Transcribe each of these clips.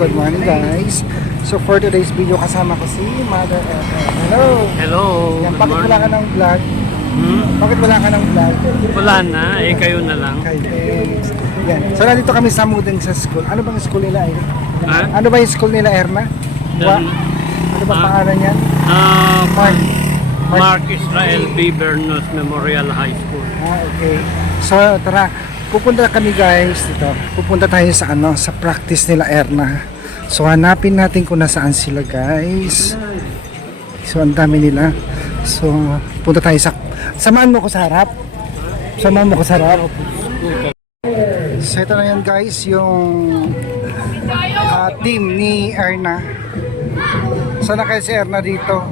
Good morning guys. So for today's video kasama ko si Mother Ethel. Hello! Hello! Yan, Good bakit wala ka morning. ng vlog? Bakit wala ka ng vlog? Wala na, kayo na lang. Yan. So nandito kami sa Mudeng sa school. Ano bang school nila eh? Ha? Ano ba yung school nila, Erna? Ano ba pangalan yan? Mark Israel B. Bernos Memorial High School. Okay. So tara, pupunta kami guys dito. Pupunta tayo sa sa practice nila Erna. So hanapin natin kung nasaan sila guys. So ang dami nila. So punta tayo samahan mo ko sa harap. Samahan mo ko sa harap. So ito na yan guys, yung team ni Erna. Sana kayo si Erna dito.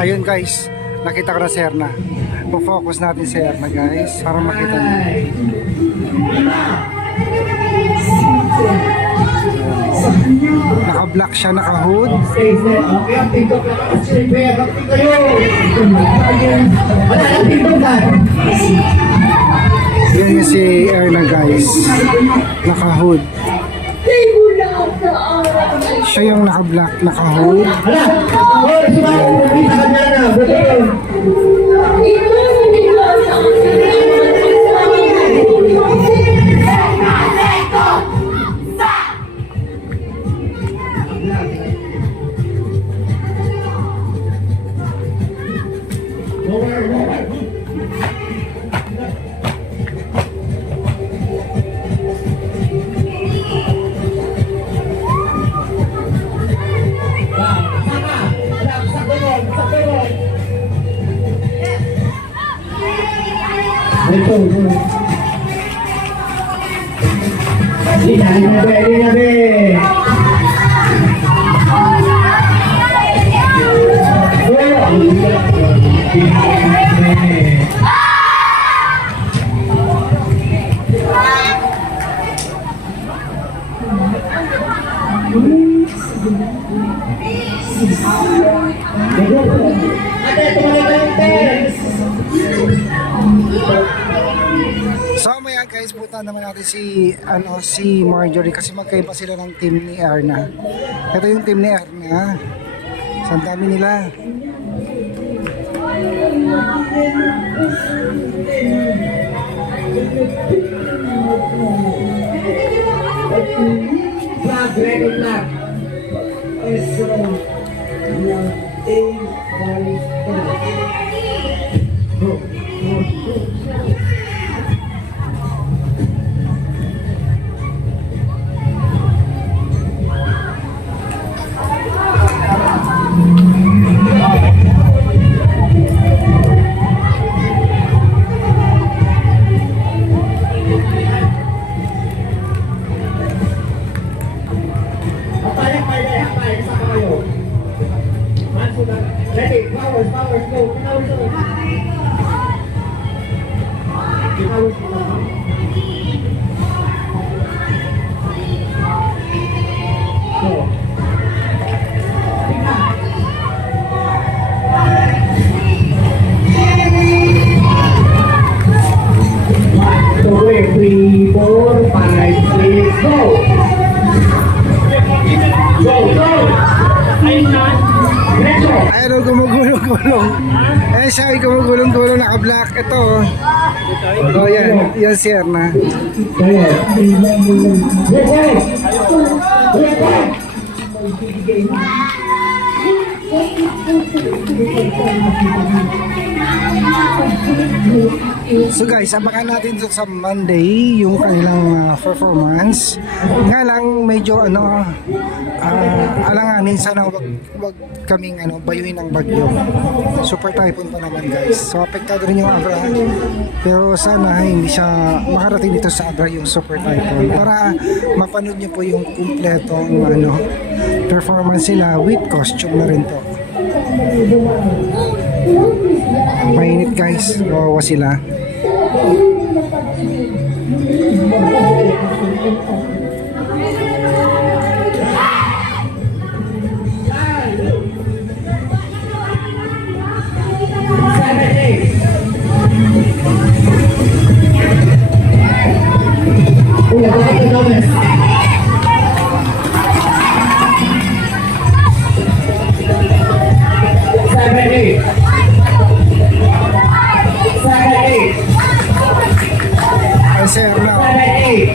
Ayun guys, nakita ko na si Erna. Po-focus natin si Erna guys para makita niyo. Naka-black siya, naka-hood. Yan yung si Erna guys, naka-hood. Siya yung naka-black, naka-hood. So maya guys, punta naman natin si Marjorie kasi magkaiba sila ng team ni Erna. Ito yung team ni Erna. So ang dami nila. Flag, ready flag. Ready, flowers, flowers, go, flowers, go. Flowers, go. So wait, 3, 4, 5, 6, go. Go, go. Ayun, gumugulong-gulong. Eh siya ay gumugulong-gulong, naka-black. Ito oh. Yan. Yan si Erna. So guys, abangan natin ito sa Monday yung kanilang performance. Nga lang medyo alanganin sana wag kaming bayuin ng bagyo. Super typhoon pa naman guys. So apektado rin yung Abra. Pero sana hindi siya makarating dito sa Abra yung super typhoon para mapanood niyo po yung kumpletong performance nila with costume na rin po. Mainit guys, kawawa sila. Kuya, Dr. Gomez. Seven, eight. Seven, eight. Ay, sir, na. Seven, eight.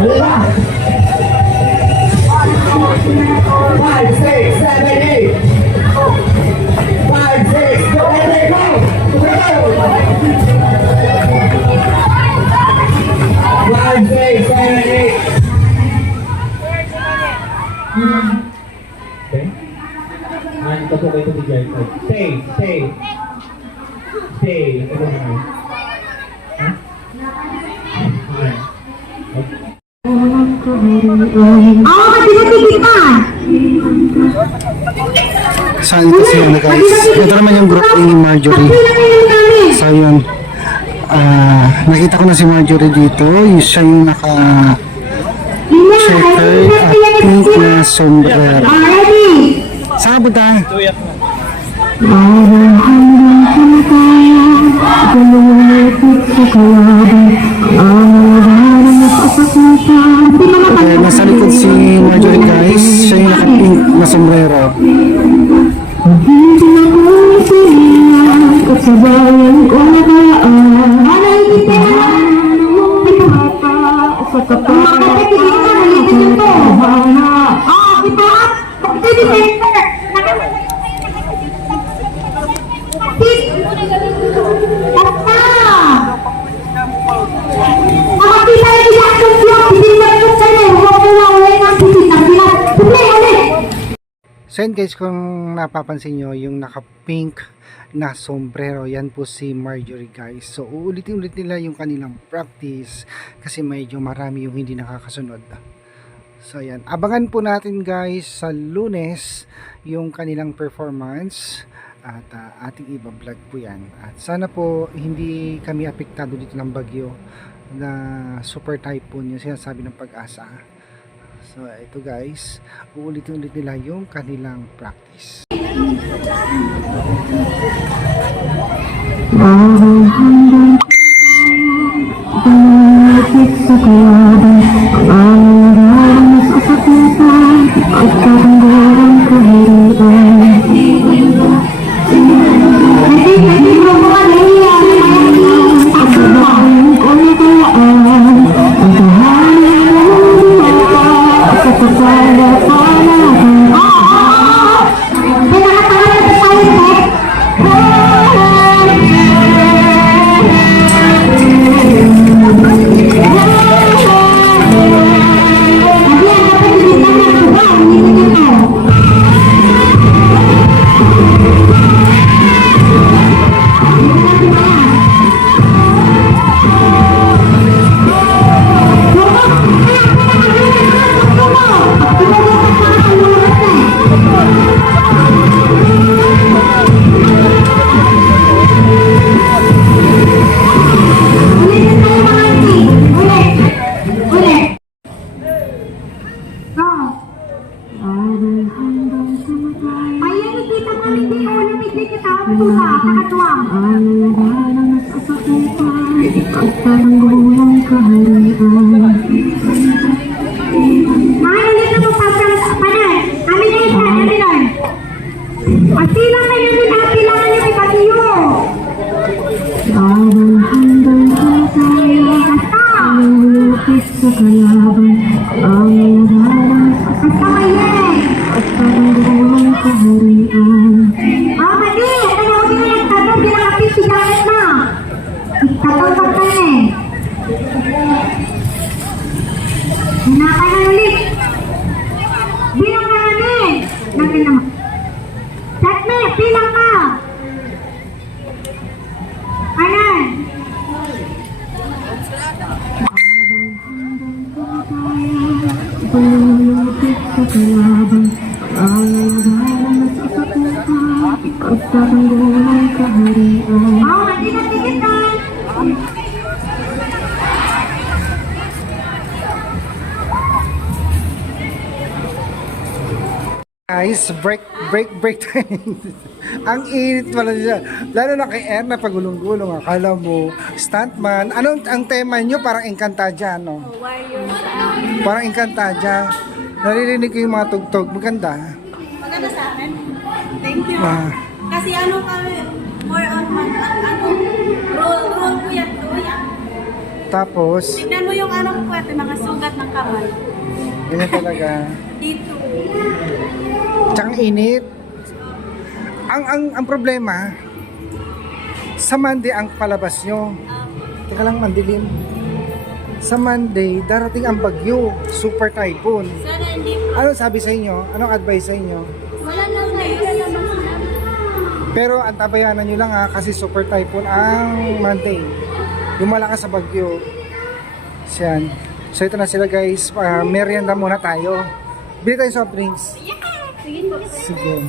Wala. 5, 6, 7, 8. 5, 6, go, okay, go! Go! 5, 6, 7, 8. Okay. Ito po kayo bigay. Stay, stay. Stay. Ito po naman. Ha? Okay. Saan ito siya na guys? Ito naman yung group ni Marjorie. So yun. Nakita ko na si Marjorie dito. Siya yung naka checker at pink na sombrero. Saan ka punta? Okay, nasa likod si Marjorie guys. Siya yung naka pink na sombrero. So yun guys, kung napapansin nyo, yung naka-pink na sombrero, yan po si Marjorie guys. So uulitin-ulit nila yung kanilang practice kasi medyo marami yung hindi nakakasunod. So yan, abangan po natin guys sa Lunes yung kanilang performance at ating iba-vlog po yan. At sana po hindi kami apektado dito ng bagyo na super typhoon yung sinasabi ng Pag-asa. So ito guys, uulit-ulit nila yung kanilang practice. Guys, break time. Ang init pala niya. Lalo na kay Erna, pagulong-gulong. Akala mo, stuntman. Anong ang tema nyo? Parang Encantadia, no? Parang Encantadia. Naririnig ko yung mga tugtog. Maganda. Maganda sa akin. Thank you. Ah. Kasi ano kami, more on roll po yan, tuya. Tapos, Tignan mo yung ano po, ito, mga sugat ng kamay. ganyan talaga. Dito. Tsaka ang init. Ang problema, sa Monday ang palabas nyo. Teka lang, mandilim. Sa Monday, darating ang bagyo, super typhoon. Sana hindi po. Ano sabi sa inyo? Anong advice sa inyo? Wala na ngayon. Wala naman sila. Pero ang tabayanan nyo lang ha, kasi super typhoon ang Monday. Yung malakas sa bagyo. Siyan. So ito na sila guys, merienda muna tayo. Bili tayo soft drinks. Sige po. Sige.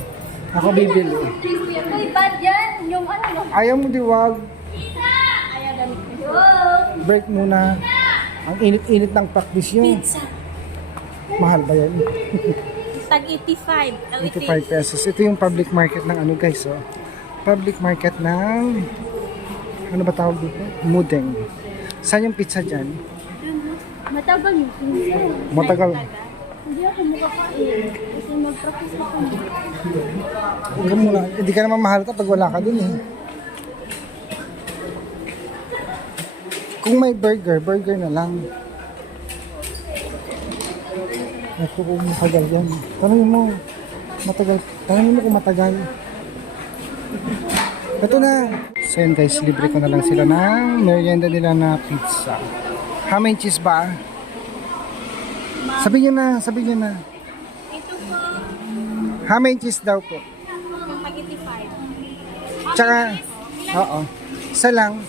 Ako bibili. Uy, bad yan. Yung ano, no? Ayaw mo diwag. Ayaw ganit ko. Break muna. Ang init-init ng practice nyo. Pizza. Mahal ba yan? Tag 85. 85 pesos. Ito yung public market ng ano guys. Oh. Public market ng ano ba tawag dito? Mudeng. Saan yung pizza dyan? Matagal yung pizza. Matagal. Hindi ako makakain. Kasi mag-practice ako. Huwag ka muna. Hindi ka naman mahalata pag wala ka dun eh. Kung may burger, burger na lang. Ako kung matagal yan. Tanongin mo. Matagal. Tanongin mo kung matagal. Ito na. So yun guys, libre ko na lang sila ng merienda nila na pizza. Ham and cheese ba? Sabihin nyo na, sabihin nyo na. Ito po. Ham and cheese daw po. Yung tag 85. Tsaka, oo. Isa lang.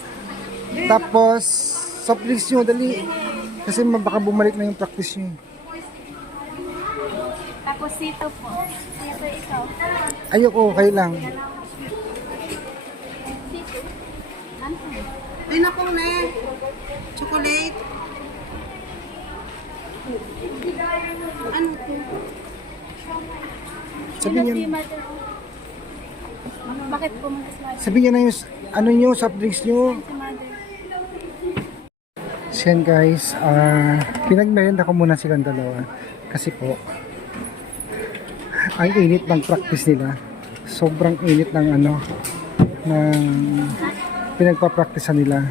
Tapos, soft drinks nyo, dali. Kasi baka bumalik na yung practice nyo. Tapos ito po. Ito ikaw. Ayoko, kayo lang. Ano? Ay, naku, ne. Chocolate. Ano po? Sabihin nyo, Si mother. Bakit po mag-smile? sabihin nyo na yung, ano nyo, soft drinks nyo. Si mother. So yan guys, pinagmerienda ko muna silang dalawa. Kasi po, ang init ng practice nila. Sobrang init ng ano, ng pinagpa-practicean nila.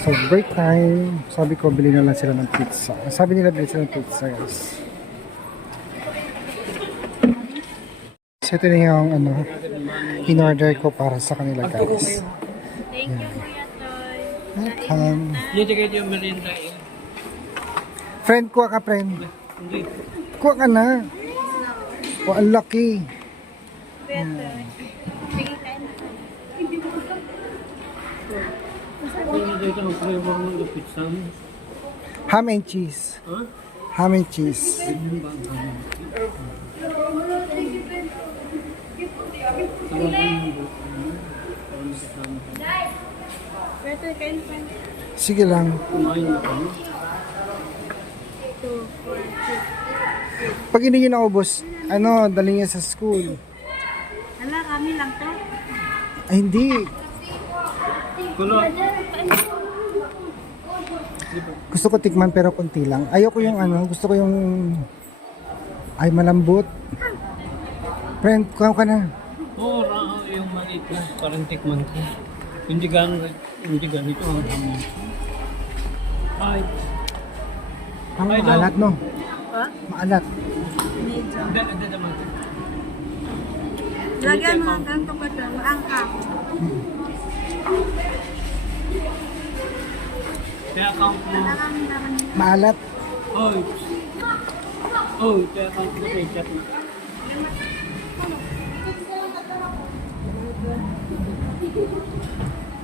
So break time, sabi ko bili na lang sila ng pizza. Sabi nila bili sila ng pizza guys. So ito na yung ano, in-order ko para sa kanila guys. Thank you, Kuya Toy. Welcome. Dito kayo yung merienda eh. Friend, kuha ka friend. Hindi. Kuha ka na. Oh, ang laki. Kuya Toy. Sige, kain na tayo. Ano dito ang flavor ng pizza mo? Ham and cheese. Ha? Ham and cheese. Kuya Toy, kain na tayo. Sige lang. Kumain na kami. 2, 4, Pag hindi nyo naubos, ano, dali niya sa school. 6. Hala, kami lang to. Ay, hindi. Kulo. Gusto ko tikman pero konti lang. Ayoko yung ano, gusto ko yung ay malambot. Friend, kuha ka na. Oo, yung maliit na. Parang tikman ko. Hindi ganito ang hamon. Ay. Ang maalat, no? Ha? Maalat. Hindi naman. Lagyan mo ang ganito pa dyan. Maangkang. Kaya account mo. Kami naman. Maalat. Oy. Oy, kaya account mo kay chat na.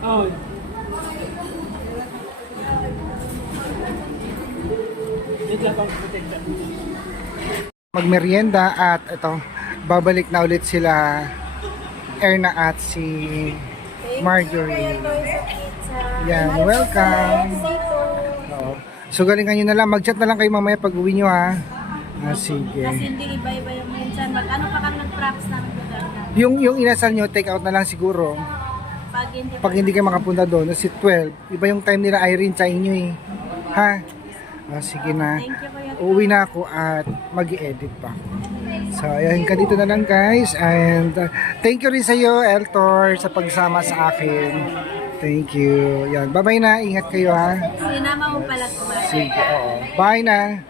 Oy. Dito account mo kay chat. Magmerienda at ito, babalik na ulit sila Erna at si Marjorie. Yan, welcome. Oo. So galingan nyo na lang, mag-chat na lang kayo mamaya pag uwi nyo ha. Sige. Kasi hindi iba-iba yung minsan. Mag-ano pa kami nag wraps na nagdadagdag. Yung inasal nyo, take out na lang siguro. Pag hindi kayo makapunta doon, kasi 12. Iba yung time nila Irene sa inyo eh. Ha? Sige na. Thank you, Kuya. Uuwi na ako at mag-edit pa ako. So, ayan ka dito na lang guys. And thank you rin sa iyo, Eltor, sa pagsama sa akin. Thank you. Yan. Bye-bye na. Ingat kayo ha. Sinama mo pala kumain. Sige. Oo. Bye na.